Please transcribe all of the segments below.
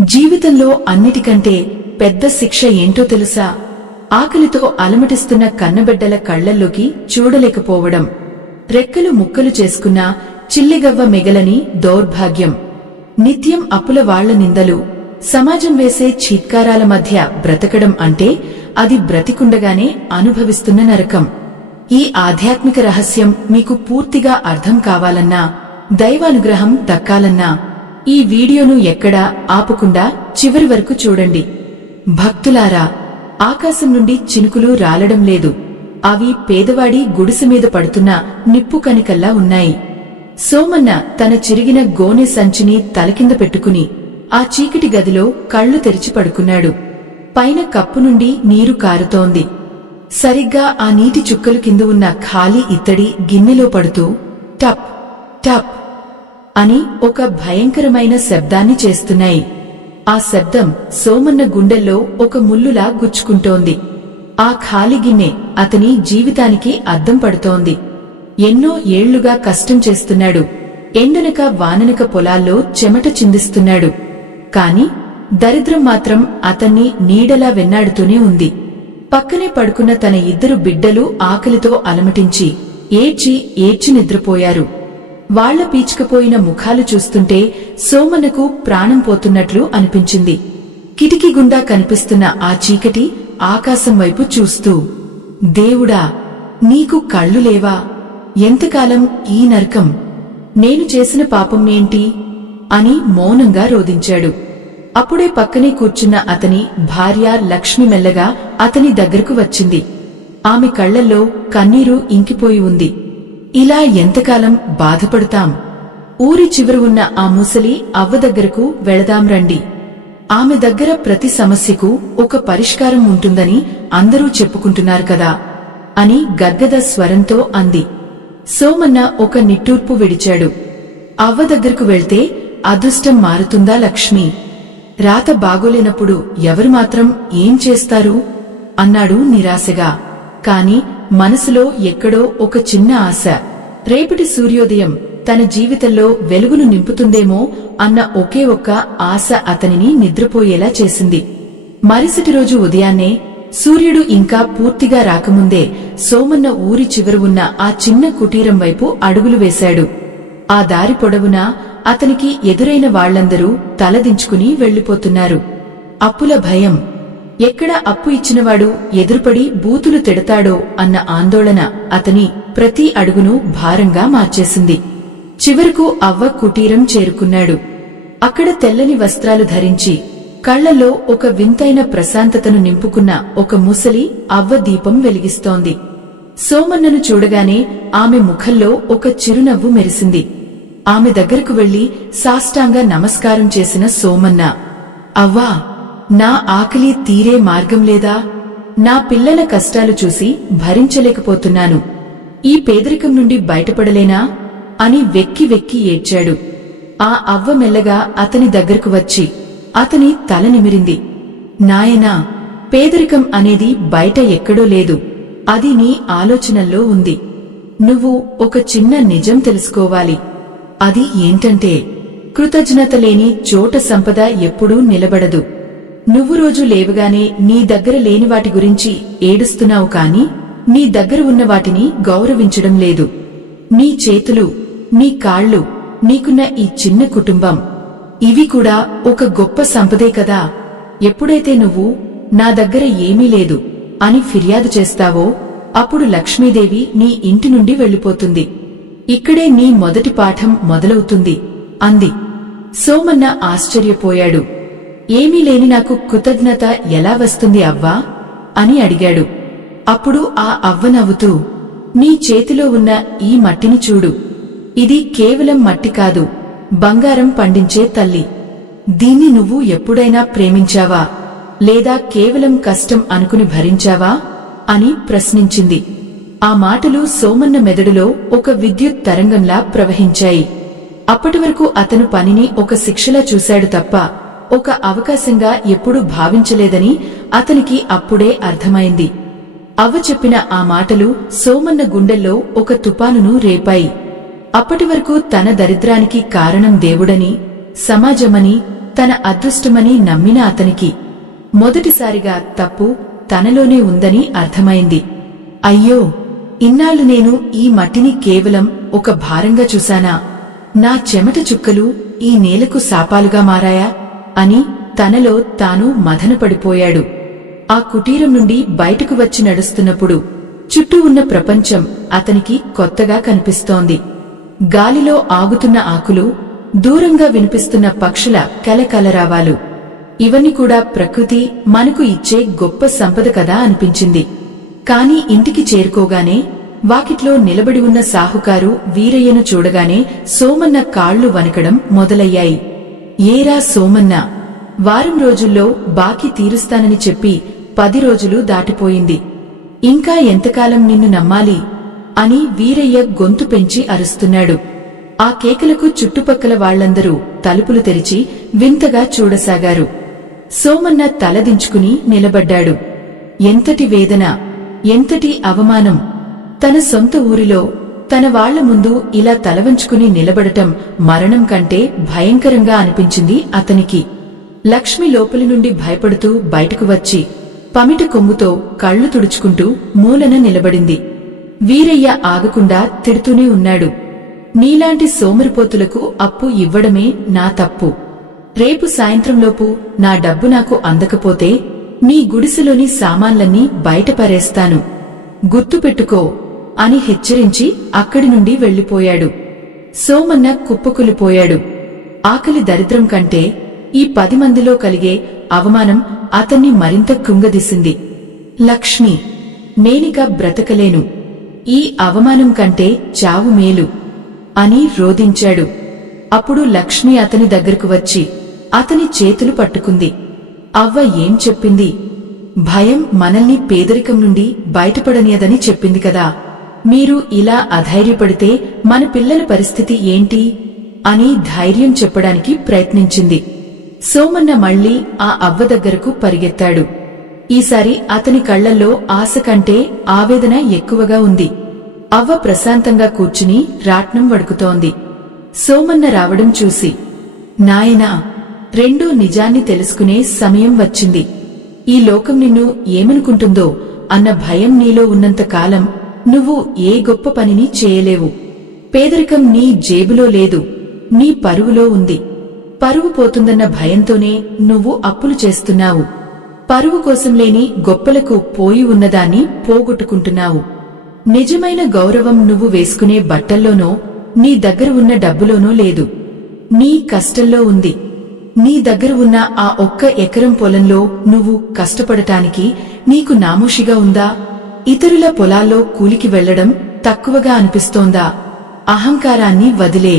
జీవితంలో అన్నిటికంటే పెద్ద శిక్ష ఏంటో తెలుసా? ఆకలితో అలమటిస్తున్న కన్నబిడ్డల కళ్లల్లోకి చూడలేకపోవడం. రెక్కలు ముక్కలు చేసుకున్నా చిల్లిగవ్వ మిగలని దౌర్భాగ్యం. నిత్యం అప్పుల వాళ్ల నిందలు, సమాజం వేసే చీత్కారాల మధ్య బ్రతకడం అంటే అది బ్రతికుండగానే అనుభవిస్తున్న నరకం. ఈ ఆధ్యాత్మిక రహస్యం మీకు పూర్తిగా అర్థం కావాలన్నా, దైవానుగ్రహం దక్కాలన్నా ఈ వీడియోను ఎక్కడా ఆపకుండా చివరి వరకు చూడండి. భక్తులారా, ఆకాశం నుండి చినుకులు రాలడం లేదు. అవి పేదవాడి గుడిసె మీద పడుతున్న నిప్పు కణికల్లా ఉన్నాయి. సోమన్న తన చిరిగిన గోనె సంచిని తలకింద పెట్టుకుని ఆ చీకటి గదిలో కళ్లు తెరిచి పడుకున్నాడు. పైన కప్పు నుండి నీరు కారుతోంది. సరిగ్గా ఆ నీటి చుక్కలు కింద ఉన్న ఖాళీ ఇత్తడి గిన్నెలో పడుతూ టప్ టప్ అని ఒక భయంకరమైన శబ్దాన్ని చేస్తున్నాయి. ఆ శబ్దం సోమన్న గుండెల్లో ఒక ముల్లులా గుచ్చుకుంటోంది. ఆ ఖాళీ గిన్నె అతని జీవితానికి అద్దం పడుతోంది. ఎన్నో ఏళ్లుగా కష్టం చేస్తున్నాడు. ఎండనక వాననక పొలాల్లో చెమట చిందిస్తున్నాడు. కాని దరిద్రం మాత్రం అతన్ని నీడలా వెన్నాడుతూనే ఉంది. పక్కనే పడుకున్న తన ఇద్దరు బిడ్డలు ఆకలితో అలమటించి ఏడ్చి ఏడ్చి నిద్రపోయారు. వాళ్ల పీచుకుపోయిన ముఖాలు చూస్తుంటే సోమన్నకు ప్రాణం పోతున్నట్లు అనిపించింది. కిటికీ గుండా కనిపిస్తున్న ఆ చీకటి ఆకాశం వైపు చూస్తూ, దేవుడా, నీకు కళ్ళు లేవా? ఎంతకాలం ఈ నరకం? నేను చేసిన పాపం ఏంటి అని మౌనంగా రోదించాడు. అప్పుడే పక్కనే కూర్చున్న అతని భార్య లక్ష్మి మెల్లగా అతని దగ్గరకు వచ్చింది. ఆమె కళ్లల్లో కన్నీరు ఇంకిపోయి ఉంది. ఇలా ఎంతకాలం బాధపడతాం? ఊరి చివర ఉన్న ఆ ముసలి అవ్వ దగ్గరకు వెళదాం రండి. ఆమె దగ్గర ప్రతి సమస్యకు ఒక పరిష్కారం ఉంటుందని అందరూ చెప్పుకుంటున్నారు కదా అని గద్గద స్వరంతో అంది. సోమన్న ఒక నిట్టూర్పు విడిచాడు. అవ్వ దగ్గరకు వెళ్తే అదృష్టం మారుతుందా లక్ష్మి? రాత బాగోలేనప్పుడు ఎవరు మాత్రం ఏం చేస్తారు అన్నాడు నిరాశగా. కాని మనసులో ఎక్కడో ఒక చిన్న ఆశ. రేపటి సూర్యోదయం తన జీవితంలో వెలుగును నింపుతుందేమో అన్న ఒకే ఒక్క ఆశ అతనిని నిద్రపోయేలా చేసింది. మరుసటి రోజు ఉదయాన్నే సూర్యుడు ఇంకా పూర్తిగా రాకముందే సోమన్న ఊరి చివర ఉన్న ఆ చిన్న కుటీరం వైపు అడుగులు వేశాడు. ఆ దారి పొడవునా అతనికి ఎదురైన వాళ్లందరూ తలదించుకుని వెళ్లిపోతున్నారు. అప్పుల భయం. ఎక్కడ అప్పు ఇచ్చినవాడు ఎదురుపడి బూతులు తిడతాడో అన్న ఆందోళన అతని ప్రతి అడుగును భారంగా మార్చేసింది. చివరకు అవ్వ కుటీరం చేరుకున్నాడు. అక్కడ తెల్లని వస్త్రాలు ధరించి కళ్లలో ఒక వింతైన ప్రశాంతతను నింపుకున్న ఒక ముసలి అవ్వ దీపం వెలిగిస్తోంది. సోమన్నను చూడగానే ఆమె ముఖంలో ఒక చిరునవ్వు మెరిసింది. ఆమె దగ్గరకు వెళ్లి సాష్టాంగ నమస్కారం చేసిన సోమన్న, అవ్వా, నా ఆకలి తీరే మార్గం లేదా? నా పిల్లల కష్టాలు చూసి భరించలేకపోతున్నాను. ఈ పేదరికం నుండి బయటపడలేనా అని వెక్కి వెక్కి ఏడ్చాడు. ఆ అవ్వ మెల్లగా అతని దగ్గరకు వచ్చి అతని తల నిమిరింది. నాయనా, పేదరికం అనేది బయట ఎక్కడో లేదు, అది నీ ఆలోచనల్లో ఉంది. నువ్వు ఒక చిన్న నిజం తెలుసుకోవాలి. అది ఏంటంటే, కృతజ్ఞత లేని చోట సంపద ఎప్పుడూ నిలబడదు. నువ్వు రోజు లేవగానే నీ దగ్గర లేని వాటి గురించి ఏడుస్తున్నావు కాని నీ దగ్గర ఉన్న వాటిని గౌరవించడం లేదు. నీ చేతులు, నీ కాళ్లు, నీకున్న ఈ చిన్న కుటుంబం, ఇవి కూడా ఒక గొప్ప సంపదే కదా. ఎప్పుడైతే నువ్వు నా దగ్గర ఏమీ లేదు అని ఫిర్యాదు చేస్తావో అప్పుడు లక్ష్మీదేవి నీ ఇంటి నుండి వెళ్లిపోతుంది. ఇక్కడే నీ మొదటి పాఠం మొదలవుతుంది అంది. సోమన్న ఆశ్చర్యపోయాడు. ఏమీ లేని నాకు కృతజ్ఞత ఎలా వస్తుంది అవ్వా అని అడిగాడు. అప్పుడు ఆ అవ్వ నవ్వుతూ, నీ చేతిలో ఉన్న ఈ మట్టిని చూడు. ఇది కేవలం మట్టి కాదు, బంగారం పండించే తల్లి. దీన్ని నువ్వు ఎప్పుడైనా ప్రేమించావా, లేదా కేవలం కష్టం అనుకుని భరించావా అని ప్రశ్నించింది. ఆ మాటలు సోమన్న మెదడులో ఒక విద్యుత్ తరంగంలా ప్రవహించాయి. అప్పటివరకు అతను పనిని ఒక శిక్షలా చూశాడు తప్ప ఒక అవకాశంగా ఎప్పుడూ భావించలేదని అతనికి అప్పుడే అర్థమైంది. అవ్వ చెప్పిన ఆ మాటలు సోమన్న గుండెల్లో ఒక తుపానును రేపాయి. అప్పటివరకు తన దరిద్రానికి కారణం దేవుడని, సమాజమని, తన అదృష్టమని నమ్మిన అతనికి మొదటిసారిగా తప్పు తనలోనే ఉందని అర్థమైంది. అయ్యో, ఇన్నాళ్లు నేను ఈ మట్టిని కేవలం ఒక భారంగా చూశానా? నా చెమట చుక్కలు ఈ నేలకు శాపాలుగా మారాయా అని తనలో తాను మదనపడిపోయాడు. ఆ కుటీరం నుండి బయటకు వచ్చి నడుస్తున్నప్పుడు చుట్టూ ఉన్న ప్రపంచం అతనికి కొత్తగా కనిపిస్తోంది. గాలిలో ఆగుతున్న ఆకులు, దూరంగా వినిపిస్తున్న పక్షుల కలకలరావాలు, ఇవన్నీ కూడా ప్రకృతి మనకు ఇచ్చే గొప్ప సంపద కదా అనిపించింది. కాని ఇంటికి చేరుకోగానే వాకిట్లో నిలబడి ఉన్న సాహుకారు వీరయ్యను చూడగానే సోమన్న కాళ్లు వనకడం మొదలయ్యాయి. ఏరా సోమన్న, వారం రోజుల్లో బాకీ తీరుస్తానని చెప్పి 10 రోజులు దాటిపోయింది. ఇంకా ఎంతకాలం నిన్ను నమ్మాలి అని వీరయ్య గొంతు పెంచి అరుస్తున్నాడు. ఆ కేకలకు చుట్టుపక్కల వాళ్లందరూ తలుపులు తెరిచి వింతగా చూడసాగారు. సోమన్న తలదించుకుని నిలబడ్డాడు. ఎంతటి వేదన, ఎంతటి అవమానం! తన సొంత ఊరిలో తన వాళ్ల ముందు ఇలా తలవంచుకుని నిలబడటం మరణం కంటే భయంకరంగా అనిపించింది అతనికి. లక్ష్మి లోపలి నుండి భయపడుతూ బయటకు వచ్చి పమిట కొమ్ముతో కళ్లు తుడుచుకుంటూ మూలన నిలబడింది. వీరయ్య ఆగకుండా తిడుతూనే ఉన్నాడు. నీలాంటి సోమరిపోతులకు అప్పు ఇవ్వడమే నా తప్పు. రేపు సాయంత్రంలోపు నా డబ్బు నాకు అందకపోతే నీ గుడిసెలోని సామాన్లన్నీ బయటపరేస్తాను, గుర్తుపెట్టుకో అని హెచ్చరించి అక్కడి నుండి వెళ్లిపోయాడు. సోమన్న కుప్పకూలిపోయాడు. ఆకలి దరిద్రం కంటే ఈ 10 మందిలో కలిగే అవమానం అతన్ని మరింత కృంగదీసింది. లక్ష్మి, నేనిక బ్రతకలేను, ఈ అవమానం కంటే చావు మేలు అని రోదించాడు. అప్పుడు లక్ష్మి అతని దగ్గరకు వచ్చి అతని చేతులు పట్టుకుంది. అవ్వ ఏం చెప్పింది? భయం మనల్ని పేదరికం నుండి బయటపడనియదని చెప్పింది కదా. మీరు ఇలా అధైర్యపడితే మన పిల్లల పరిస్థితి ఏంటి అని ధైర్యం చెప్పడానికి ప్రయత్నించింది. సోమన్న మళ్లీ ఆ అవ్వ దగ్గరకు పరిగెత్తాడు. ఈసారి అతని కళ్లల్లో ఆశ కంటే ఆవేదన ఎక్కువగా ఉంది. అవ్వ ప్రశాంతంగా కూర్చుని రాట్నం వడుకుతోంది. సోమన్న రావడం చూసి, నాయనా, రెండో నిజాన్ని తెలుసుకునే సమయం వచ్చింది. ఈ లోకం నిన్ను ఏమనుకుంటుందో అన్న భయం నీలో ఉన్నంతకాలం నువ్వు ఏ గొప్ప పనిని చేయలేవు. పేదరికం నీ జేబులో లేదు, నీ పరువులో ఉంది. పరువు పోతుందన్న భయంతోనే నువ్వు అప్పులు చేస్తున్నావు. పరువు కోసం లేని గొప్పలకు పోయి ఉన్నదాన్ని పోగొట్టుకుంటున్నావు. నిజమైన గౌరవం నువ్వు వేసుకునే బట్టల్లోనో నీ దగ్గర ఉన్న డబ్బులోనో లేదు, నీ కష్టంలో ఉంది. నీ దగ్గర ఉన్న ఆ 1 ఎకరం పొలంలో నువ్వు కష్టపడటానికి నీకు నామోషిగా ఉందా? ఇతరుల పొలాల్లో కూలికి వెళ్లడం తక్కువగా అనిపిస్తోందా? అహంకారాన్ని వదిలే.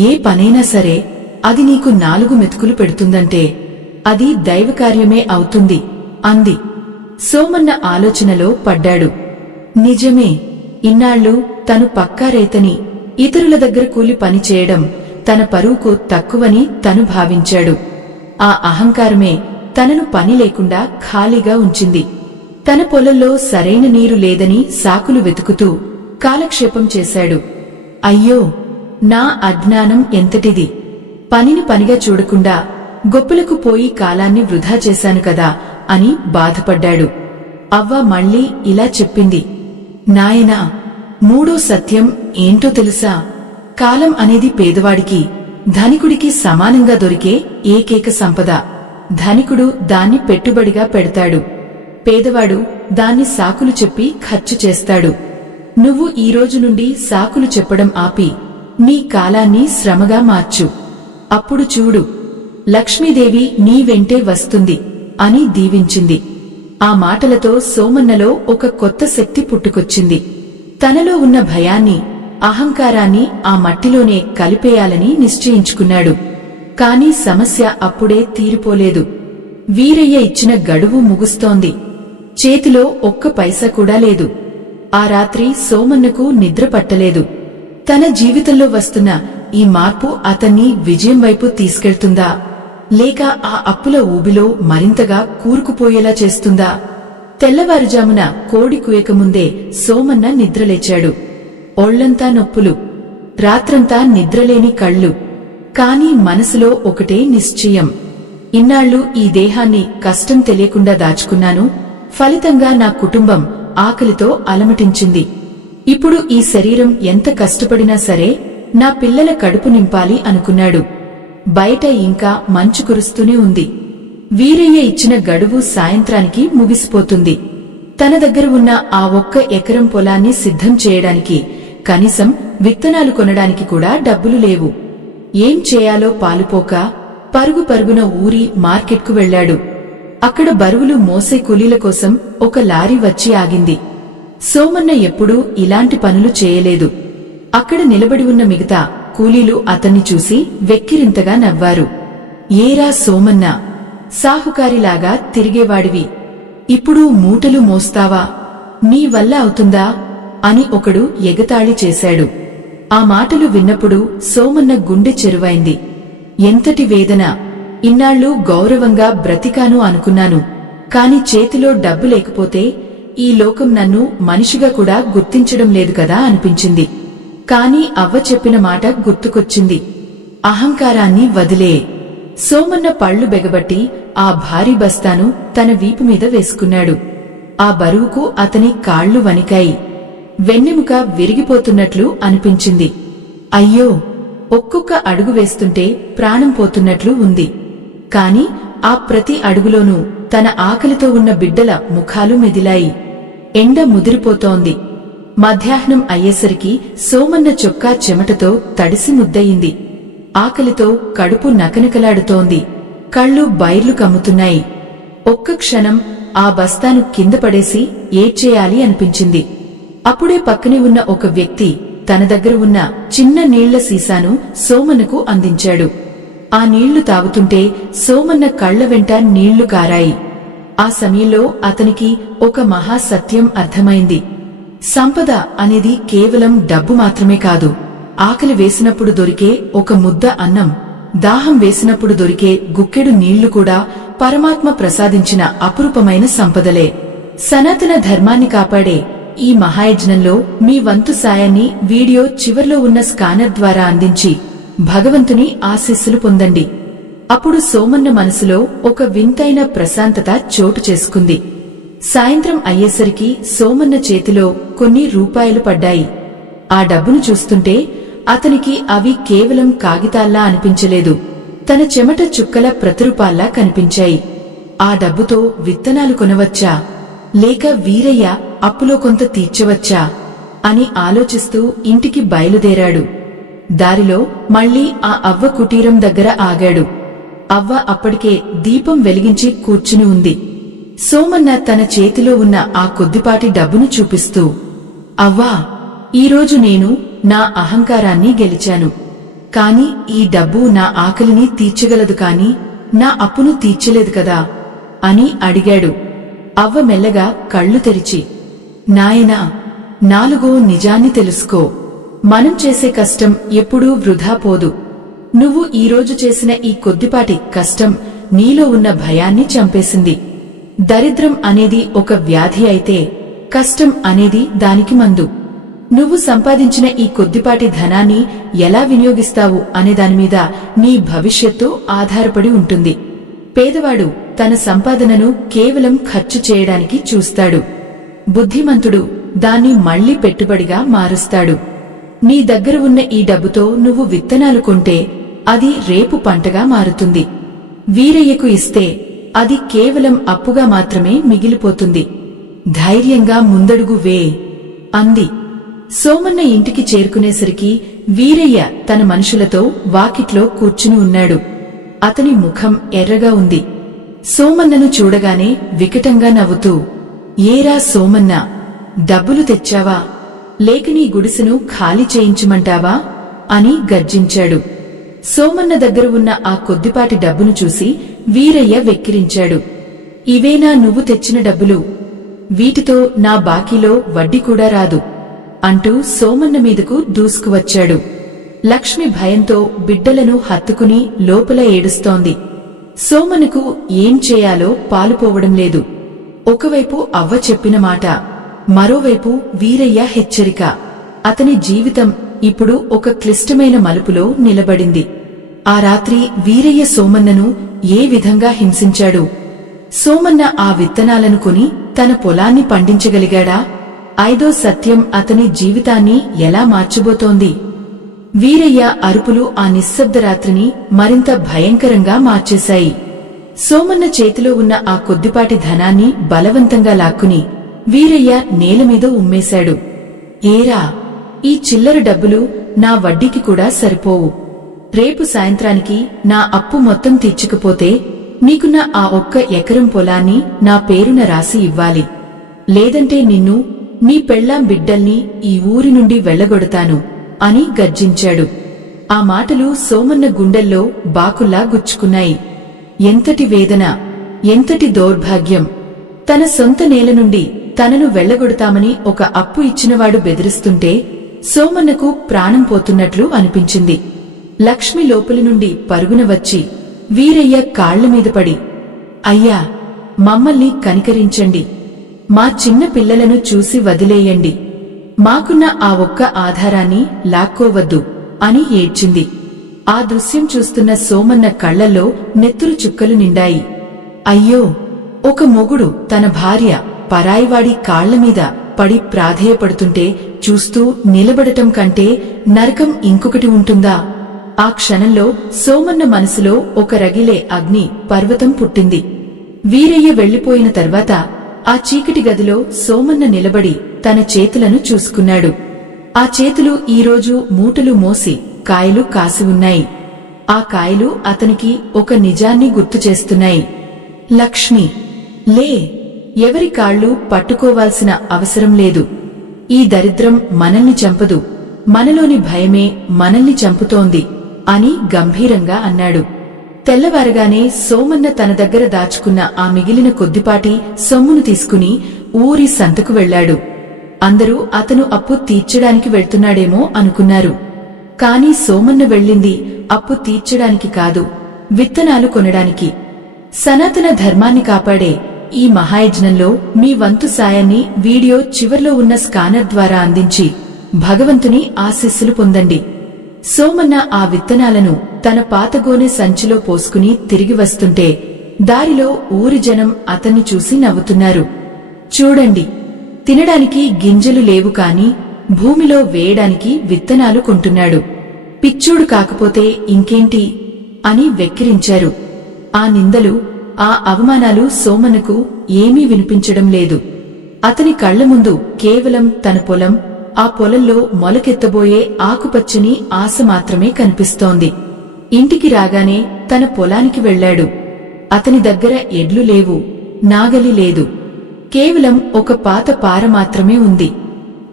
ఏ పనైనా సరే అది నీకు 4 మెతుకులు పెడుతుందంటే అది దైవకార్యమే అవుతుంది అంది. సోమన్న ఆలోచనలో పడ్డాడు. నిజమే, ఇన్నాళ్లు తను పక్కా రైతని, ఇతరుల దగ్గర కూలి పనిచేయడం తన పరువుకు తక్కువని తను భావించాడు. ఆ అహంకారమే తనను పని లేకుండా ఖాళీగా ఉంచింది. తన పొలంలో సరైన నీరు లేదని సాకులు వెతుకుతూ కాలక్షేపం చేశాడు. అయ్యో, నా అజ్ఞానం ఎంతటిది! పనిని పనిగా చూడకుండా గొప్పలకు పోయి కాలాన్ని వృధా చేశాను కదా అని బాధపడ్డాడు. అవ్వ మళ్లీ ఇలా చెప్పింది. నాయనా, 3వ సత్యం ఏంటో తెలుసా? కాలం అనేది పేదవాడికి, ధనికుడికి సమానంగా దొరికే ఏకైక సంపద. ధనికుడు దాన్ని పెట్టుబడిగా పెడతాడు, పేదవాడు దాన్ని సాకులు చెప్పి ఖర్చు చేస్తాడు. నువ్వు ఈ రోజు నుండి సాకులు చెప్పడం ఆపి నీ కాలాన్ని శ్రమగా మార్చు. అప్పుడు చూడు, లక్ష్మీదేవి నీ వెంటే వస్తుంది అని దీవించింది. ఆ మాటలతో సోమన్నలో ఒక కొత్త శక్తి పుట్టుకొచ్చింది. తనలో ఉన్న భయాన్ని, అహంకారాన్ని ఆ మట్టిలోనే కలిపేయాలని నిశ్చయించుకున్నాడు. కాని సమస్య అప్పుడే తీరిపోలేదు. వీరయ్య ఇచ్చిన గడువు ముగుస్తోంది. చేతిలో 1 పైసా కూడా లేదు. ఆ రాత్రి సోమన్నకు నిద్ర పట్టలేదు. తన జీవితంలో వస్తున్న ఈ మార్పు అతన్ని విజయం వైపు తీసుకెళ్తుందా, లేక ఆ అప్పుల ఊబిలో మరింతగా కూరుకుపోయేలా చేస్తుందా? తెల్లవారుజామున కోడి కుయకముందే సోమన్న నిద్రలేచాడు. ఒళ్లంతా నొప్పులు, రాత్రంతా నిద్రలేని కళ్ళు, కాని మనసులో ఒకటే నిశ్చయం, ఇన్నాళ్లు ఈ దేహాన్ని కష్టం తెలియకుండా దాచుకున్నాను, ఫలితంగా నా కుటుంబం ఆకలితో అలమటించింది. ఇప్పుడు ఈ శరీరం ఎంత కష్టపడినా సరే నా పిల్లల కడుపు నింపాలి అనుకున్నాడు. బయట ఇంకా మంచు కురుస్తూనే ఉంది. వీరయ్య ఇచ్చిన గడువు సాయంత్రానికి ముగిసిపోతుంది. తన దగ్గర ఉన్న ఆ 1 ఎకరం పొలాన్ని సిద్ధం చేయడానికి కనీసం విత్తనాలు కొనడానికి కూడా డబ్బులు లేవు. ఏం చేయాలో పాలుపోక పరుగు పరుగున ఊరి మార్కెట్కు వెళ్లాడు. అక్కడ బరువులు మోసే కూలీల కోసం ఒక లారీ వచ్చి ఆగింది. సోమన్న ఎప్పుడూ ఇలాంటి పనులు చేయలేదు. అక్కడ నిలబడి ఉన్న మిగతా కూలీలు అతన్ని చూసి వెక్కిరింతగా నవ్వారు. ఏరా సోమన్న, సాహుకారిలాగా తిరిగేవాడివి, ఇప్పుడు మూటలు మోస్తావా? నీ వల్ల అవుతుందా అని ఒకడు ఎగతాళి చేశాడు. ఆ మాటలు విన్నప్పుడు సోమన్న గుండె చెరువైంది. ఎంతటి వేదన! ఇన్నాళ్లు గౌరవంగా బ్రతికాను అనుకున్నాను, కాని చేతిలో డబ్బు లేకపోతే ఈ లోకం నన్ను మనిషిగా కూడా గుర్తించడం లేదు కదా అనిపించింది. కాని అవ్వ చెప్పిన మాట గుర్తుకొచ్చింది, అహంకారాన్ని వదిలే. సోమన్న పళ్లు బెగబట్టి ఆ భారీ బస్తాను తన వీపు మీద వేసుకున్నాడు. ఆ బరువుకు అతని కాళ్లు వణికాయి. వెన్నెముక విరిగిపోతున్నట్లు అనిపించింది. అయ్యో, ఒక్కొక్క అడుగు వేస్తుంటే ప్రాణం పోతున్నట్లు ఉంది. కాని ఆ ప్రతి అడుగులోనూ తన ఆకలితో ఉన్న బిడ్డల ముఖాలు మెదిలాయి. ఎండ ముదిరిపోతోంది. మధ్యాహ్నం అయ్యేసరికి సోమన్న చొక్కా చెమటతో తడిసి ముద్దయింది. ఆకలితో కడుపు నకనకలాడుతోంది. కళ్ళు బైర్లు కమ్ముతున్నాయి. ఒక్క క్షణం ఆ బస్తాను కింద పడేసి ఏడ్చేయాలి అనిపించింది. అప్పుడే పక్కనే ఉన్న ఒక వ్యక్తి తన దగ్గర ఉన్న చిన్న నీళ్ల సీసాను సోమన్నకు అందించాడు. ఆ నీళ్లు తాగుతుంటే సోమన్న కళ్ల వెంట నీళ్లు కారాయి. ఆ సమయంలో అతనికి ఒక మహాసత్యం అర్థమైంది. సంపద అనేది కేవలం డబ్బు మాత్రమే కాదు. ఆకలి వేసినప్పుడు దొరికే ఒక ముద్ద అన్నం, దాహం వేసినప్పుడు దొరికే గుక్కెడు నీళ్లు కూడా పరమాత్మ ప్రసాదించిన అపురూపమైన సంపదలే. సనాతన ధర్మాన్ని కాపాడే ఈ మహాయజ్ఞంలో మీ వంతు సాయాన్ని వీడియో చివర్లో ఉన్న స్కానర్ ద్వారా అందించి భగవంతుని ఆశీస్సులు పొందండి. అప్పుడు సోమన్న మనసులో ఒక వింతైన ప్రశాంతత చోటు చేసుకుంది. సాయంత్రం అయ్యేసరికి సోమన్న చేతిలో కొన్ని రూపాయలు పడ్డాయి. ఆ డబ్బును చూస్తుంటే అతనికి అవి కేవలం కాగితాల్లా అనిపించలేదు, తన చెమట చుక్కల ప్రతిరూపాల్లా కనిపించాయి. ఆ డబ్బుతో విత్తనాలు కొనవచ్చా, లేక వీరయ్య అప్పులో కొంత తీర్చవచ్చా అని ఆలోచిస్తూ ఇంటికి బయలుదేరాడు. దారిలో మళ్లీ ఆ అవ్వ కుటీరం దగ్గర ఆగాడు. అవ్వ అప్పటికే దీపం వెలిగించి కూర్చుని ఉంది. సోమన్న తన చేతిలో ఉన్న ఆ కొద్దిపాటి డబ్బును చూపిస్తూ, అవ్వా, ఈరోజు నేను నా అహంకారాన్ని గెలిచాను. కాని ఈ డబ్బు నా ఆకలిని తీర్చగలదు కాని నా అప్పును తీర్చలేదు కదా అని అడిగాడు. అవ్వ మెల్లగా కళ్ళు తెరిచి, నాయనా, 4వ నిజాన్ని తెలుసుకో. మనం చేసే కష్టం ఎప్పుడూ వృధా పోదు. నువ్వు ఈరోజు చేసిన ఈ కొద్దిపాటి కష్టం నీలో ఉన్న భయాన్ని చంపేసింది. దరిద్రం అనేది ఒక వ్యాధి అయితే కష్టం అనేది దానికి మందు. నువ్వు సంపాదించిన ఈ కొద్దిపాటి ధనాన్ని ఎలా వినియోగిస్తావు అనే దానిమీద నీ భవిష్యత్తు ఆధారపడి ఉంటుంది. పేదవాడు తన సంపాదనను కేవలం ఖర్చు చేయడానికి చూస్తాడు. బుద్ధిమంతుడు దాన్ని మళ్లీ పెట్టుబడిగా మారుస్తాడు. నీ దగ్గర ఉన్న ఈ డబ్బుతో నువ్వు విత్తనాలు కొంటే అది రేపు పంటగా మారుతుంది. వీరయ్యకు ఇస్తే అది కేవలం అప్పుగా మాత్రమే మిగిలిపోతుంది. ధైర్యంగా ముందడుగు వే అంది. సోమన్న ఇంటికి చేరుకునేసరికి వీరయ్య తన మనుషులతో వాకిట్లో కూర్చుని ఉన్నాడు. అతని ముఖం ఎర్రగా ఉంది. సోమన్నను చూడగానే వికటంగా నవ్వుతూ, ఏరా సోమన్న, డబ్బులు తెచ్చావా, లేక నీ గుడిసెను ఖాళీ చేయించమంటావా అని గర్జించాడు. సోమన్న దగ్గర ఉన్న ఆ కొద్దిపాటి డబ్బును చూసి వీరయ్య వెక్కిరించాడు. ఇవేనా నువ్వు తెచ్చిన డబ్బులు? వీటితో నా బాకీలో వడ్డీ కూడా రాదు అంటూ సోమన్న మీదకు దూసుకువచ్చాడు. లక్ష్మి భయంతో బిడ్డలను హత్తుకుని లోపల ఏడుస్తోంది. సోమనుకు ఏం చేయాలో పాలుపోవడం లేదు. ఒకవైపు అవ్వ చెప్పిన మాట, మరోవైపు వీరయ్య హెచ్చరిక. అతని జీవితం ఇప్పుడు ఒక క్లిష్టమైన మలుపులో నిలబడింది. ఆ రాత్రి వీరయ్య సోమన్నను ఏ విధంగా హింసించాడు? సోమన్న ఆ విత్తనాలను కొని తన పొలాన్ని పండించగలిగాడా? 5వ సత్యం అతని జీవితాన్ని ఎలా మార్చబోతోంది? వీరయ్య అరుపులు ఆ నిశ్శబ్ద రాత్రిని మరింత భయంకరంగా మార్చేశాయి. సోమన్న చేతిలో ఉన్న ఆ కొద్దిపాటి ధనాన్ని బలవంతంగా లాక్కుని వీరయ్య నేలమీద ఉమ్మేశాడు. ఏరా, ఈ చిల్లర డబ్బులు నా వడ్డీకి కూడా సరిపోవు. రేపు సాయంత్రానికి నా అప్పు మొత్తం తీర్చకపోతే నీకున్న ఆ ఒక్క ఎకరం పొలాన్ని నా పేరున రాసి ఇవ్వాలి. లేదంటే నిన్ను, నీ పెళ్ళాం బిడ్డల్ని ఈ ఊరి నుండి వెళ్లగొడతాను అని గర్జించాడు. ఆ మాటలు సోమన్న గుండెల్లో బాకుల్లా గుచ్చుకున్నాయి. ఎంతటి వేదన, ఎంతటి దౌర్భాగ్యం! తన సొంత నేల నుండి తనను వెళ్లగొడతామని ఒక అప్పు ఇచ్చినవాడు బెదిరిస్తుంటే సోమన్నకు ప్రాణం పోతున్నట్లు అనిపించింది. లక్ష్మి లోపలి నుండి పరుగున వచ్చి వీరయ్య కాళ్లమీద పడి, అయ్యా, మమ్మల్ని కనికరించండి. మా చిన్న పిల్లలను చూసి వదిలేయండి. మాకున్న ఆ ఒక్క ఆధారాన్ని లాక్కోవద్దు అని ఏడ్చింది. ఆ దృశ్యం చూస్తున్న సోమన్న కళ్లల్లో నెత్తురు చుక్కలు నిండాయి. అయ్యో, ఒక మొగుడు తన భార్య పరాయివాడి కాళ్లమీద పడి ప్రాధేయపడుతుంటే చూస్తూ నిలబడటం కంటే నరకం ఇంకొకటి ఉంటుందా? ఆ క్షణంలో సోమన్న మనసులో ఒక రగిలే అగ్ని పర్వతం పుట్టింది. వీరయ్య వెళ్లిపోయిన తర్వాత ఆ చీకటి గదిలో సోమన్న నిలబడి తన చేతులను చూసుకున్నాడు. ఆ చేతులు ఈరోజు మూటలు మోసి కాయలు కాసి ఉన్నాయి. ఆ కాయలు అతనికి ఒక నిజాన్ని గుర్తుచేస్తున్నాయి. లక్ష్మి, లే, ఎవరి కాళ్ళు పట్టుకోవాల్సిన అవసరం లేదు. ఈ దరిద్రం మనల్ని చంపదు, మనలోని భయమే మనల్ని చంపుతోంది అని గంభీరంగా అన్నాడు. తెల్లవారగానే సోమన్న తన దగ్గర దాచుకున్న ఆ మిగిలిన కొద్దిపాటి సొమ్మును తీసుకుని ఊరి సంతకు వెళ్లాడు. అందరూ అతను అప్పు తీర్చడానికి వెళ్తున్నాడేమో అనుకున్నారు. కాని సోమన్న వెళ్ళింది అప్పు తీర్చడానికి కాదు, విత్తనాలు కొనడానికి. సనాతన ధర్మాన్ని కాపాడే ఈ మహాయజ్ఞంలో మీ వంతు సాయాన్ని వీడియో చివర్లో ఉన్న స్కానర్ ద్వారా అందించి భగవంతుని ఆశీస్సులు పొందండి. సోమన్న ఆ విత్తనాలను తన పాతగోనె సంచిలో పోసుకుని తిరిగి వస్తుంటే దారిలో ఊరి జనం అతన్ని చూసి నవ్వుతున్నారు. చూడండి, తినడానికి గింజలు లేవు కాని భూమిలో వేయడానికి విత్తనాలు కొంటున్నాడు. పిచ్చోడు కాకపోతే ఇంకేంటి అని వెక్కిరించారు. ఆ నిందలు, ఆ అవమానాలు సోమన్నకు ఏమీ వినిపించడం లేదు. అతని కళ్ల ముందు కేవలం తన పొలం, ఆ పొలంలో మొలకెత్తబోయే ఆకుపచ్చని ఆశ మాత్రమే కనిపిస్తోంది. ఇంటికి రాగానే తన పొలానికి వెళ్లాడు. అతని దగ్గర ఎడ్లు లేవు, నాగలి లేదు. కేవలం ఒక పాత పార మాత్రమే ఉంది.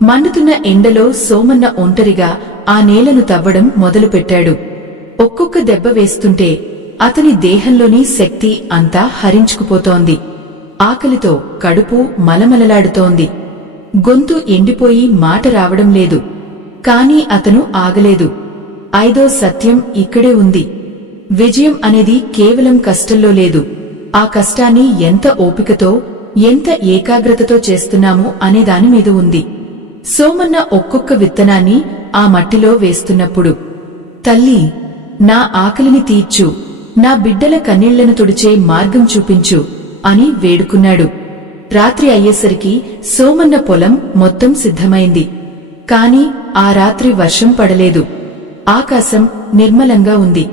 మండుతున్న ఎండలో సోమన్న ఒంటరిగా ఆ నేలను తవ్వడం మొదలుపెట్టాడు. ఒక్కొక్క దెబ్బ వేస్తుంటే అతని దేహంలోని శక్తి అంతా హరించుకుపోతోంది. ఆకలితో కడుపు మలమలలాడుతోంది. గొంతు ఎండిపోయి మాట రావడం లేదు. కాని అతను ఆగలేదు. 5వ సత్యం ఇక్కడే ఉంది. విజయం అనేది కేవలం కష్టంలో లేదు, ఆ కష్టాన్ని ఎంత ఓపికతో, ఎంత ఏకాగ్రతతో చేస్తున్నాము అనే దాని మీద ఉంది. సోమన్న ఒక్కొక్క విత్తనాన్ని ఆ మట్టిలో వేస్తున్నప్పుడు, తల్లి, నా ఆకలిని తీర్చు, నా బిడ్డల కన్నీళ్లను తుడిచే మార్గం చూపించు అని వేడుకున్నాడు. రాత్రి అయ్యేసరికి సోమన్న పొలం మొత్తం సిద్ధమైంది. కాని ఆ రాత్రి వర్షం పడలేదు. ఆకాశం నిర్మలంగా ఉంది.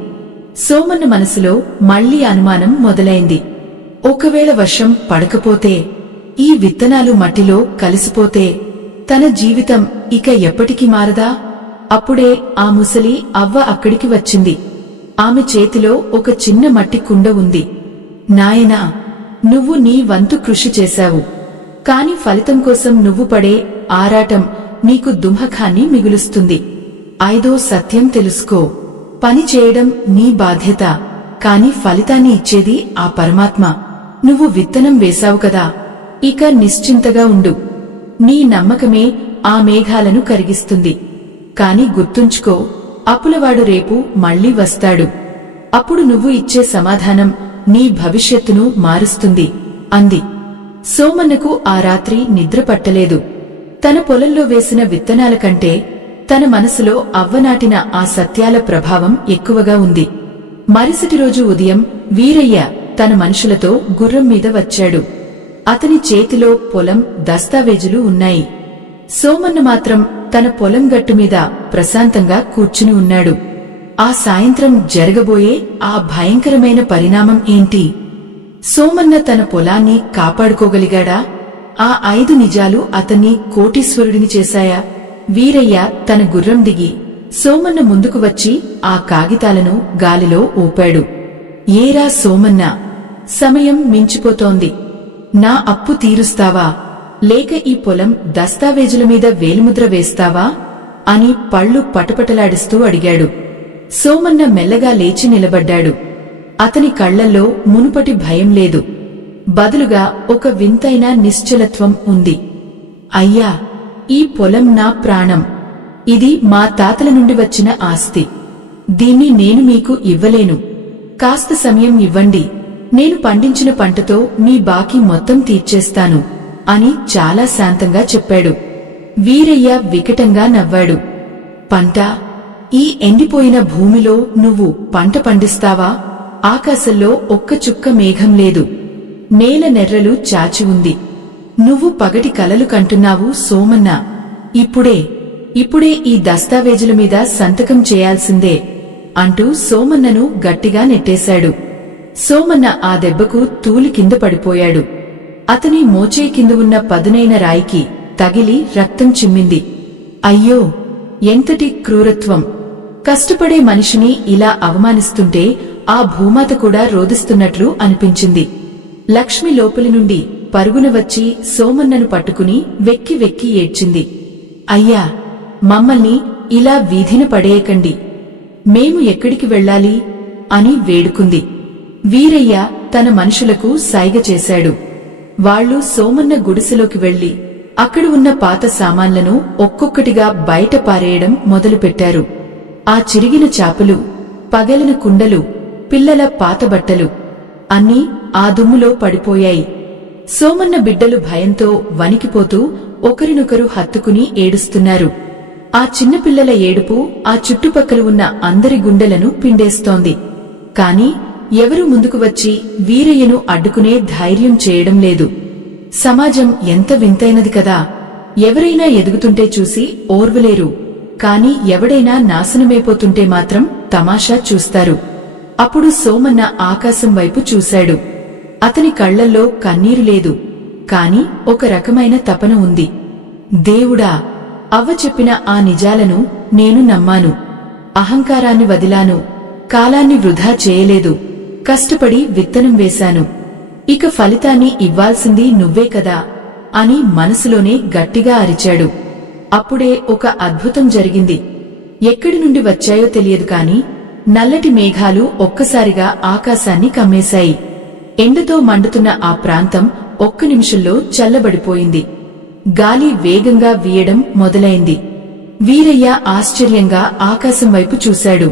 సోమన్న మనసులో మళ్లీ అనుమానం మొదలైంది. ఒకవేళ వర్షం పడకపోతే, ఈ విత్తనాలు మట్టిలో కలిసిపోతే తన జీవితం ఇక ఎప్పటికీ మారదా? అప్పుడే ఆ ముసలి అవ్వ అక్కడికి వచ్చింది. ఆమె చేతిలో ఒక చిన్న మట్టి కుండ ఉంది. నాయనా, నువ్వు నీ వంతు కృషి చేశావు. కాని ఫలితం కోసం నువ్వు పడే ఆరాటం నీకు దుంహకాన్ని మిగులుస్తుంది. 5వ సత్యం తెలుసుకో. పని చేయడం నీ బాధ్యత, కాని ఫలితాన్ని ఇచ్చేది ఆ పరమాత్మ. నువ్వు విత్తనం వేశావు కదా, ఇక నిశ్చింతగా ఉండు. నీ నమ్మకమే ఆ మేఘాలను కరిగిస్తుంది. కాని గుర్తుంచుకో, అప్పులవాడు రేపు మళ్లీ వస్తాడు. అప్పుడు నువ్వు ఇచ్చే సమాధానం నీ భవిష్యత్తును మారుస్తుంది అంది. సోమన్నకు ఆ రాత్రి నిద్ర పట్టలేదు. తన పొలంలో వేసిన విత్తనాల కంటే తన మనసులో అవ్వనాటిన ఆ సత్యాల ప్రభావం ఎక్కువగా ఉంది. మరుసటి రోజు ఉదయం వీరయ్య తన మనుషులతో గుర్రం మీద వచ్చాడు. అతని చేతిలో పొలం దస్తావేజులు ఉన్నాయి. సోమన్న మాత్రం తన పొలం గట్టు మీద ప్రశాంతంగా కూర్చుని ఉన్నాడు. ఆ సాయంత్రం జరగబోయే ఆ భయంకరమైన పరిణామం ఏంటి? సోమన్న తన పొలాన్ని కాపాడుకోగలిగాడా? ఆ 5 నిజాలు అతన్ని కోటీశ్వరుడిని చేశాయా? వీరయ్య తన గుర్రం దిగి సోమన్న ముందుకు వచ్చి ఆ కాగితాలను గాలిలో ఊపాడు. ఏరా సోమన్న, సమయం మించిపోతోంది. నా అప్పు తీరుస్తావా, లేక ఈ పొలం దస్తావేజుల మీద వేలిముద్ర వేస్తావా అని పళ్ళు పటపటలాడిస్తూ అడిగాడు. సోమన్న మెల్లగా లేచి నిలబడ్డాడు. అతని కళ్లల్లో మునుపటి భయం లేదు. బదులుగా ఒక వింతైన నిశ్చలత్వం ఉంది. అయ్యా, ఈ పొలం నా ప్రాణం. ఇది మా తాతల నుండి వచ్చిన ఆస్తి. దీన్ని నేను మీకు ఇవ్వలేను. కాస్త సమయం ఇవ్వండి. నేను పండించిన పంటతో మీ బాకీ మొత్తం తీర్చేస్తాను అని చాలా శాంతంగా చెప్పాడు. వీరయ్య వికటంగా నవ్వాడు. పంట? ఈ ఎండిపోయిన భూమిలో నువ్వు పంట పండిస్తావా? ఆకాశంలో ఒక్క చుక్క మేఘం లేదు. నేల నెర్రలు చాచి ఉంది. నువ్వు పగటి కలలు కంటున్నావు సోమన్న. ఇప్పుడే ఈ దస్తావేజుల మీద సంతకం చేయాల్సిందే అంటూ సోమన్నను గట్టిగా నెట్టేశాడు. సోమన్న ఆ దెబ్బకు తూలి కింద పడిపోయాడు. అతని మోచే కింద ఉన్న పదునైన రాయికి తగిలి రక్తం చిమ్మింది. అయ్యో, ఎంతటి క్రూరత్వం! కష్టపడే మనిషిని ఇలా అవమానిస్తుంటే ఆ భూమాత కూడా రోదిస్తున్నట్లు అనిపించింది. లక్ష్మి లోపలి నుండి పరుగున వచ్చి సోమన్నను పట్టుకుని వెక్కి వెక్కి ఏడ్చింది. అయ్యా, మమ్మల్ని ఇలా వీధిన పడేయకండి. మేము ఎక్కడికి వెళ్ళాలి అని వేడుకుంది. వీరయ్య తన మనుషులకు సైగ చేశాడు. వాళ్లు సోమన్న గుడిసెలోకి వెళ్లి అక్కడ ఉన్న పాత సామాన్లను ఒక్కొక్కటిగా బయట పారేయడం మొదలుపెట్టారు. ఆ చిరిగిన చాపలు, పగలిన కుండలు, పిల్లల పాత బట్టలు అన్నీ ఆ దుమ్ములో పడిపోయాయి. సోమన్న బిడ్డలు భయంతో వణికిపోతూ ఒకరినొకరు హత్తుకుని ఏడుస్తున్నారు. ఆ చిన్నపిల్లల ఏడుపు ఆ చుట్టుపక్కల ఉన్న అందరి గుండెలను పిండేస్తోంది. కాని ఎవరూ ముందుకు వచ్చి వీరయ్యను అడ్డుకునే ధైర్యం చేయడం లేదు. సమాజం ఎంత వింతైనది కదా! ఎవరైనా ఎదుగుతుంటే చూసి ఓర్వలేరు. కాని ఎవడైనా నాశనమైపోతుంటే మాత్రం తమాషా చూస్తారు. అప్పుడు సోమన్న ఆకాశం వైపు చూశాడు. అతని కళ్లల్లో కన్నీరు లేదు, కాని ఒక రకమైన తపన ఉంది. దేవుడా, అవ్వ చెప్పిన ఆ నిజాలను నేను నమ్మాను. అహంకారాన్ని వదిలాను. కాలాన్ని వృధా చేయలేదు. కష్టపడి విత్తనం వేశాను. ఇక ఫలితాన్ని ఇవ్వాల్సింది నువ్వే కదా అని మనసులోనే గట్టిగా అరిచాడు. అప్పుడే ఒక అద్భుతం జరిగింది. ఎక్కడి నుండి వచ్చాయో తెలియదు కాని నల్లటి మేఘాలు ఒక్కసారిగా ఆకాశాన్ని కమ్మేశాయి. ఎండతో మండుతున్న ఆ ప్రాంతం ఒక్క నిమిషంలో చల్లబడిపోయింది. గాలి వేగంగా వీయడం మొదలైంది. వీరయ్య ఆశ్చర్యంగా ఆకాశం వైపు చూశాడు.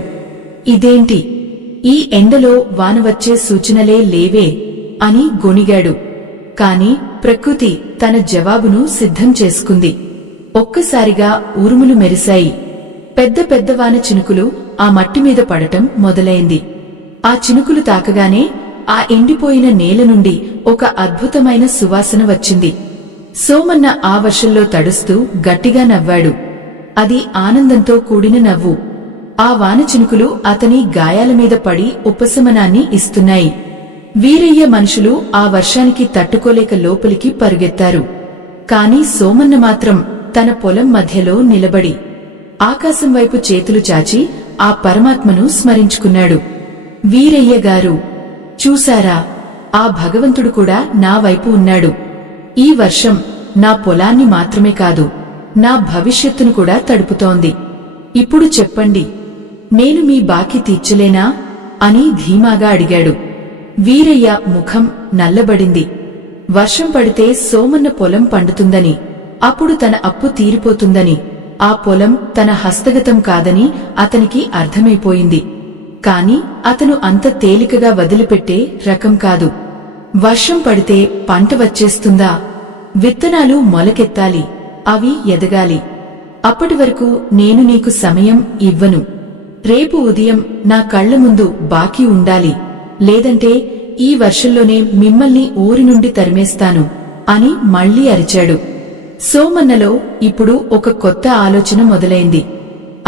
ఇదేంటి? ఈ ఎండలో వాన వచ్చే సూచనలే లేవే అని గొణిగాడు. కాని ప్రకృతి తన జవాబును సిద్ధం చేసుకుంది. ఒక్కసారిగా ఉరుములు మెరిశాయి. పెద్ద పెద్ద వాన చినుకులు ఆ మట్టి మీద పడటం మొదలైంది. ఆ చినుకులు తాకగానే ఆ ఎండిపోయిన నేల నుండి ఒక అద్భుతమైన సువాసన వచ్చింది. సోమన్న ఆ వర్షంలో తడుస్తూ గట్టిగా నవ్వాడు. అది ఆనందంతో కూడిన నవ్వు. ఆ వాన చినుకులు అతని గాయాల మీద పడి ఉపశమనాన్ని ఇస్తున్నాయి. వీరయ్య మనుషులు ఆ వర్షానికి తట్టుకోలేక లోపలికి పరుగెత్తారు. కాని సోమన్న మాత్రం తన పొలం మధ్యలో నిలబడి ఆకాశం వైపు చేతులు చాచి ఆ పరమాత్మను స్మరించుకున్నాడు. వీరయ్య గారు, చూశారా, ఆ భగవంతుడు కూడా నా వైపు ఉన్నాడు. ఈ వర్షం నా పొలాన్ని మాత్రమే కాదు, నా భవిష్యత్తును కూడా తడుపుతోంది. ఇప్పుడు చెప్పండి, నేను మీ బాకీ తీర్చలేనా అని ధీమాగా అడిగాడు. వీరయ్య ముఖం నల్లబడింది. వర్షం పడితే సోమన్న పొలం పండుతుందని, అప్పుడు తన అప్పు తీరిపోతుందని, ఆ పొలం తన హస్తగతం కాదని అతనికి అర్థమైపోయింది. కాని అతను అంత తేలికగా వదిలిపెట్టే రకం కాదు. వర్షం పడితే పంట వచ్చేస్తుందా? విత్తనాలు మొలకెత్తాలి, అవి ఎదగాలి. అప్పటి వరకు నేను నీకు సమయం ఇవ్వను. రేపు ఉదయం నా కళ్ల ముందు బాకీ ఉండాలి, లేదంటే ఈ వర్షంలోనే మిమ్మల్ని ఊరి నుండి తరిమేస్తాను అని మళ్లీ అరిచాడు. సోమన్నలో ఇప్పుడు ఒక కొత్త ఆలోచన మొదలైంది.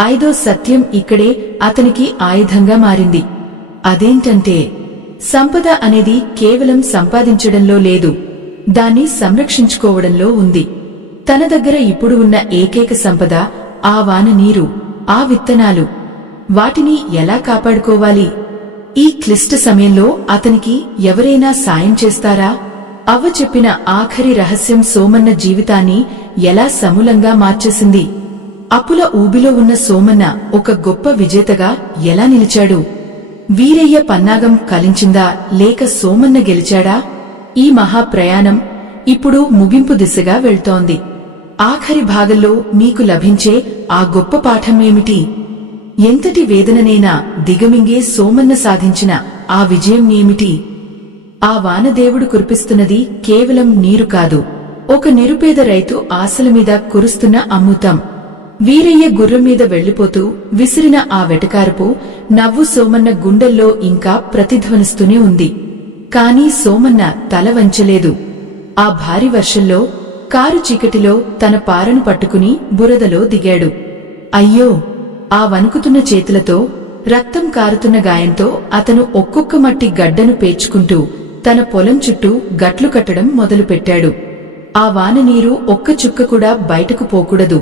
5వ సత్యం ఇక్కడే అతనికి ఆయుధంగా మారింది. అదేంటంటే, సంపద అనేది కేవలం సంపాదించడంలో లేదు, దాన్ని సంరక్షించుకోవడంలో ఉంది. తన దగ్గర ఇప్పుడు ఉన్న ఏకైక సంపద ఆ వాన నీరు, ఆ విత్తనాలు. వాటిని ఎలా కాపాడుకోవాలి? ఈ క్లిష్ట సమయంలో అతనికి ఎవరైనా సాయం చేస్తారా? అవ్వ చెప్పిన ఆఖరి రహస్యం సోమన్న జీవితాన్ని ఎలా సమూలంగా మార్చేసింది. అప్పుల ఊబిలో ఉన్న సోమన్న ఒక గొప్ప విజేతగా ఎలా నిలిచాడు? వీరయ్య పన్నాగం కలించిందా, లేక సోమన్న గెలిచాడా? ఈ మహాప్రయాణం ఇప్పుడు ముగింపు దిశగా వెళ్తోంది. ఆఖరి భాగంలో మీకు లభించే ఆ గొప్ప పాఠమేమిటి? ఎంతటి వేదననైనా దిగమింగే సోమన్న సాధించిన ఆ విజయం ఏమిటి? ఆ వానదేవుడు కురిపిస్తున్నది కేవలం నీరు కాదు, ఒక నిరుపేద రైతు ఆశల మీద కురుస్తున్న అమృతం. వీరయ్య గుర్రం మీద వెళ్లిపోతూ విసిరిన ఆ వెటకారపు నవ్వు సోమన్న గుండెల్లో ఇంకా ప్రతిధ్వనిస్తూనే ఉంది. కాని సోమన్న తల వంచలేదు. ఆ భారీ వర్షంలో, కారు చీకటిలో తన పారను పట్టుకుని బురదలో దిగాడు. అయ్యో! ఆ వణుకుతున్న చేతులతో, రక్తం కారుతున్న గాయంతో అతను ఒక్కొక్క మట్టి గడ్డను పేర్చుకుంటూ తన పొలం చుట్టూ గట్లు కట్టడం మొదలుపెట్టాడు. ఆ వాన నీరు ఒక్క చుక్క కూడా బయటకు పోకూడదు.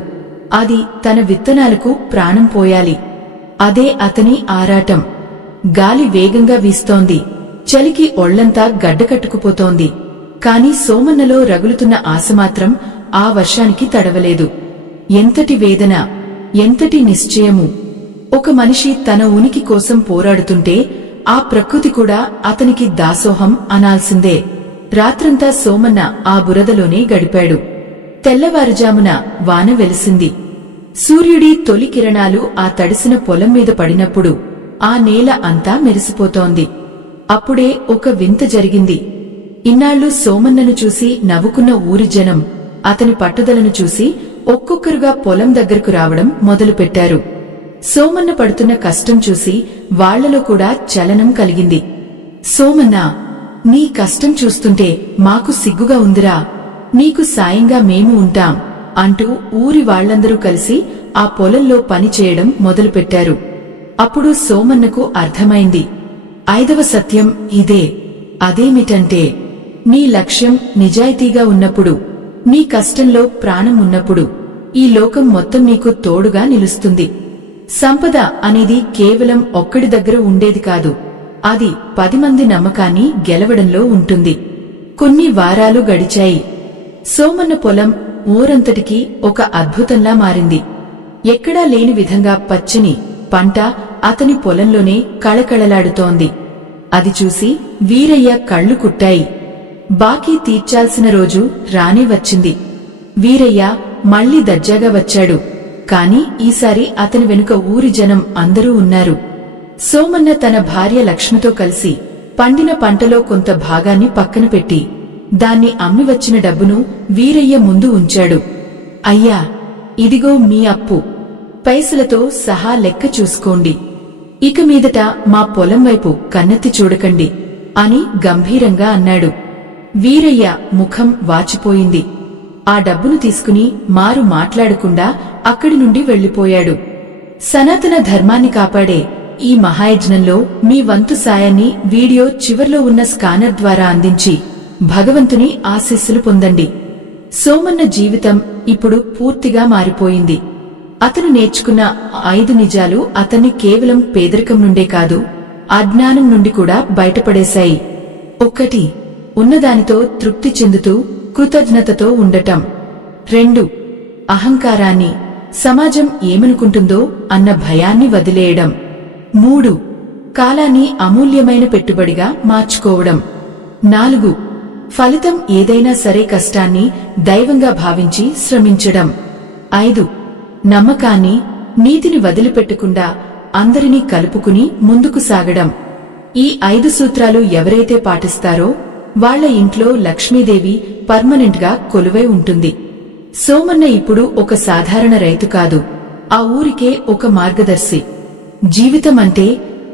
అది తన విత్తనాలకు ప్రాణం పోయాలి. అదే అతని ఆరాటం. గాలి వేగంగా వీస్తోంది. చలికి ఒళ్లంతా గడ్డకట్టుకుపోతోంది. కాని సోమన్నలో రగులుతున్న ఆశ మాత్రం ఆ వర్షానికి తడవలేదు. ఎంతటి వేదన, ఎంతటి నిశ్చయము! ఒక మనిషి తన ఉనికి కోసం పోరాడుతుంటే ఆ ప్రకృతి కూడా అతనికి దాసోహం అనాల్సిందే. రాత్రంతా సోమన్న ఆ బురదలోనే గడిపాడు. తెల్లవారుజామున వాన వెలిసింది. సూర్యుడి తొలి కిరణాలు ఆ తడిసిన పొలం మీద పడినప్పుడు ఆ నేల అంతా మెరిసిపోతోంది. అప్పుడే ఒక వింత జరిగింది. ఇన్నాళ్లు సోమన్నను చూసి నవ్వుకున్న ఊరి జనం అతని పట్టుదలను చూసి ఒక్కొక్కరుగా పొలం దగ్గరకు రావడం మొదలుపెట్టారు. సోమన్న పడుతున్న కష్టం చూసి వాళ్లలో కూడా చలనం కలిగింది. సోమన్నా, నీ కష్టం చూస్తుంటే మాకు సిగ్గుగా ఉందిరా, నీకు సాయంగా మేము ఉంటాం అంటూ ఊరి వాళ్లందరూ కలిసి ఆ పొలంలో పనిచేయడం మొదలుపెట్టారు. అప్పుడు సోమన్నకు అర్థమైంది. 5వ సత్యం ఇదే. అదేమిటంటే, నీ లక్ష్యం నిజాయితీగా ఉన్నప్పుడు, నీ కష్టంలో ప్రాణం ఉన్నప్పుడు ఈ లోకం మొత్తం నీకు తోడుగా నిలుస్తుంది. సంపద అనేది కేవలం ఒక్కడి దగ్గర ఉండేది కాదు, అది 10 మంది నమ్మకాన్ని గెలవడంలో ఉంటుంది. కొన్ని వారాలు గడిచాయి. సోమన్న పొలం ఊరంతటికీ ఒక అద్భుతంలా మారింది. ఎక్కడా లేని విధంగా పచ్చని పంట అతని పొలంలోనే కళకళలాడుతోంది. అది చూసి వీరయ్య కళ్లు కుట్టాయి. బాకీ తీర్చాల్సిన రోజు రానే వచ్చింది. వీరయ్య మళ్లీ దర్జాగా వచ్చాడు. కాని ఈసారి అతని వెనుక ఊరి జనం అందరూ ఉన్నారు. సోమన్న తన భార్య లక్ష్మితో కలిసి పండిన పంటలో కొంత భాగాన్ని పక్కన పెట్టి దాన్ని అమ్మి వచ్చిన డబ్బును వీరయ్య ముందు ఉంచాడు. అయ్యా, ఇదిగో మీ అప్పు, పైసలతో సహా లెక్క చూసుకోండి. ఇక మీదట మా పొలం వైపు కన్నెత్తి చూడకండి అని గంభీరంగా అన్నాడు. వీరయ్య ముఖం వాచిపోయింది. ఆ డబ్బును తీసుకుని మారు మాట్లాడకుండా అక్కడి నుండి వెళ్లిపోయాడు. సనాతన ధర్మాన్ని కాపాడే ఈ మహాయజ్ఞంలో మీ వంతు సాయాన్ని వీడియో చివర్లో ఉన్న స్కానర్ ద్వారా అందించి భగవంతుని ఆశీస్సులు పొందండి. సోమన్న జీవితం ఇప్పుడు పూర్తిగా మారిపోయింది. అతను నేర్చుకున్న 5 నిజాలు అతన్ని కేవలం పేదరికం నుండే కాదు, అజ్ఞానం నుండి కూడా బయటపడేశాయి. 1. ఉన్నదానితో తృప్తి చెందుతూ కృతజ్ఞతతో ఉండటం. 2. అహంకారాన్ని, సమాజం ఏమనుకుంటుందో అన్న భయాన్ని వదిలేయడం. 3. కాలాన్ని అమూల్యమైన పెట్టుబడిగా మార్చుకోవడం. 4. ఫలితం ఏదైనా సరే కష్టాన్ని దైవంగా భావించి శ్రమించడం. 5. నమ్మకాన్ని, నీతిని వదిలిపెట్టకుండా అందరినీ కలుపుకుని ముందుకు సాగడం. ఈ 5 సూత్రాలు ఎవరైతే పాటిస్తారో వాళ్ల ఇంట్లో లక్ష్మీదేవి పర్మనెంట్ గా కొలువై ఉంటుంది. సోమన్న ఇప్పుడు ఒక సాధారణ రైతు కాదు, ఆ ఊరికే ఒక మార్గదర్శి. జీవితం అంటే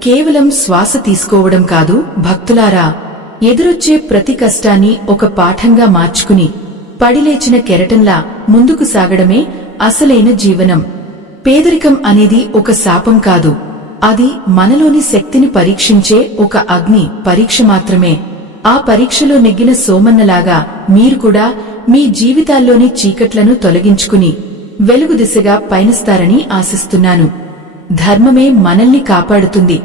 కేవలం శ్వాస తీసుకోవడం కాదు భక్తులారా. ఎదురొచ్చే ప్రతి కష్టాన్ని ఒక పాఠంగా మార్చుకుని పడిలేచిన కెరటంలా ముందుకు సాగడమే అసలైన జీవనం. పేదరికం అనేది ఒక శాపం కాదు, అది మనలోని శక్తిని పరీక్షించే ఒక అగ్ని పరీక్ష మాత్రమే. ఆ పరీక్షలో నెగ్గిన సోమన్నలాగా మీరు కూడా మీ జీవితాల్లోని చీకట్లను తొలగించుకుని వెలుగు దిశగా పయనిస్తారని ఆశిస్తున్నాను. ధర్మమే మనల్ని కాపాడుతుంది,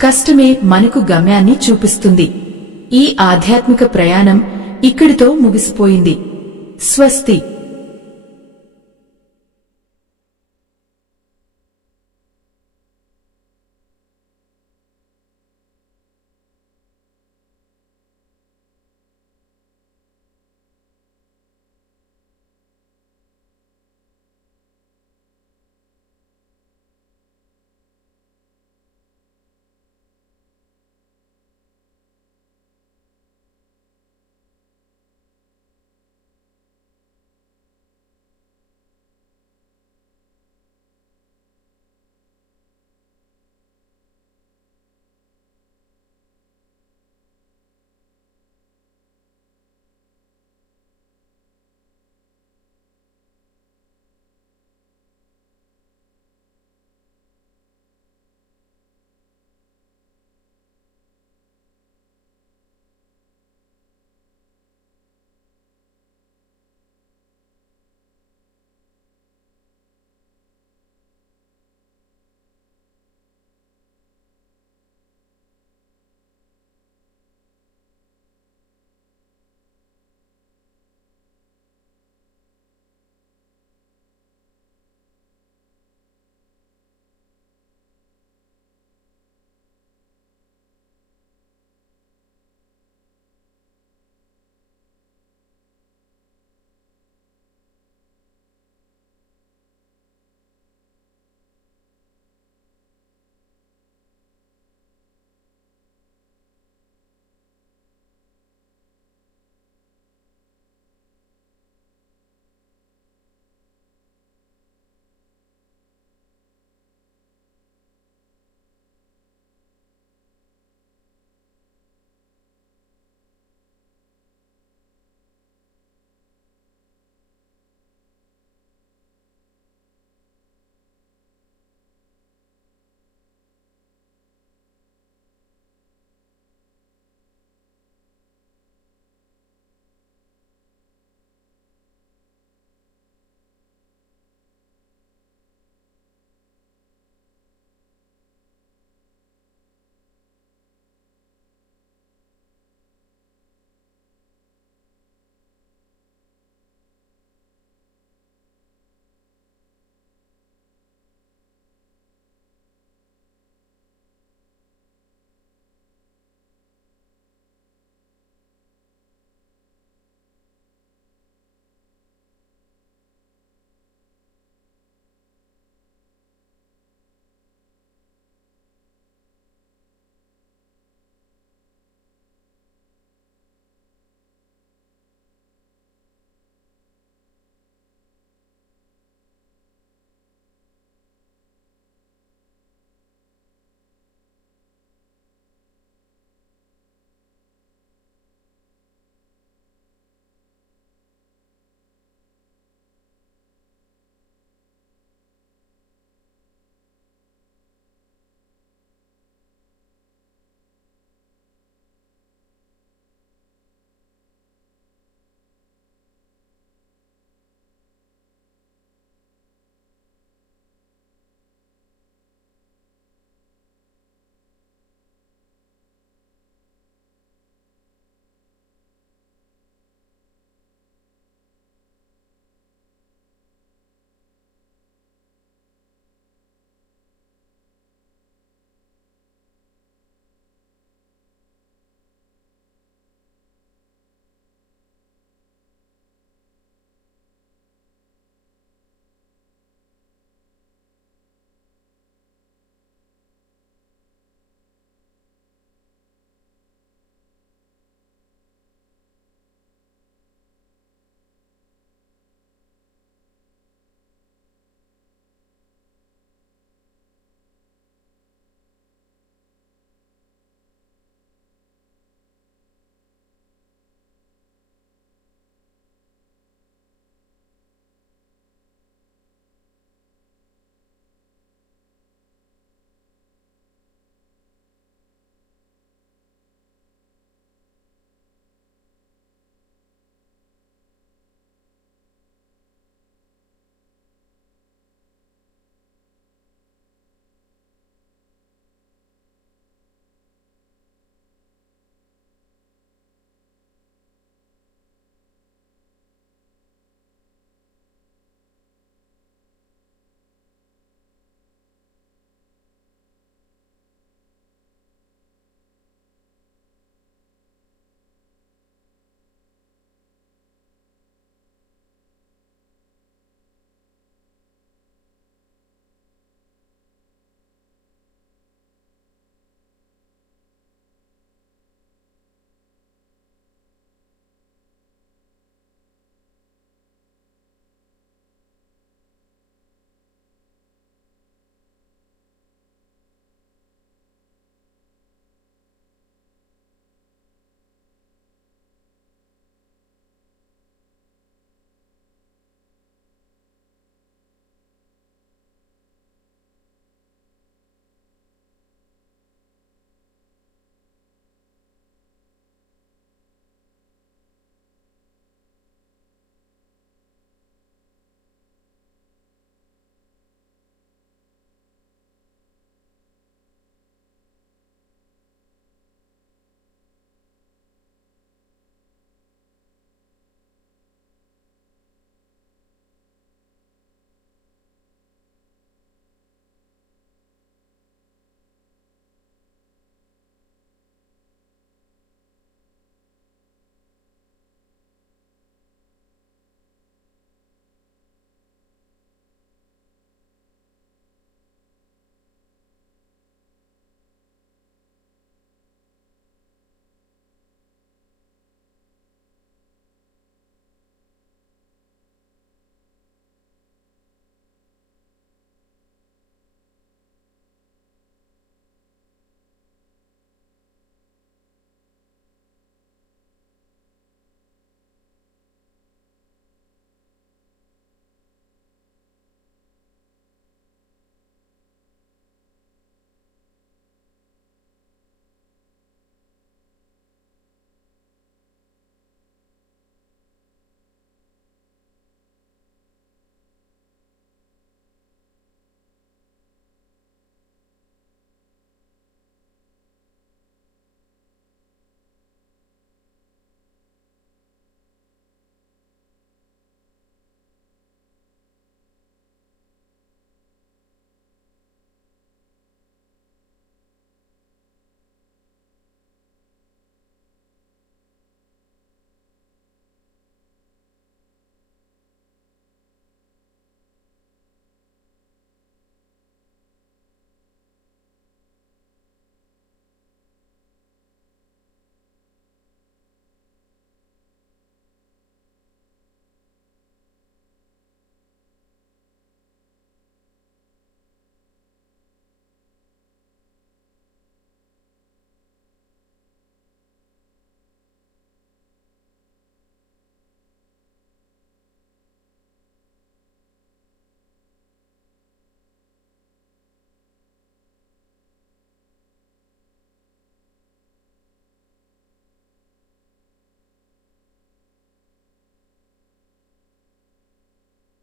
కష్టమే మనకు గమ్యాన్ని చూపిస్తుంది. ఈ ఆధ్యాత్మిక ప్రయాణం ఇక్కడితో ముగిసిపోయింది. స్వస్తి.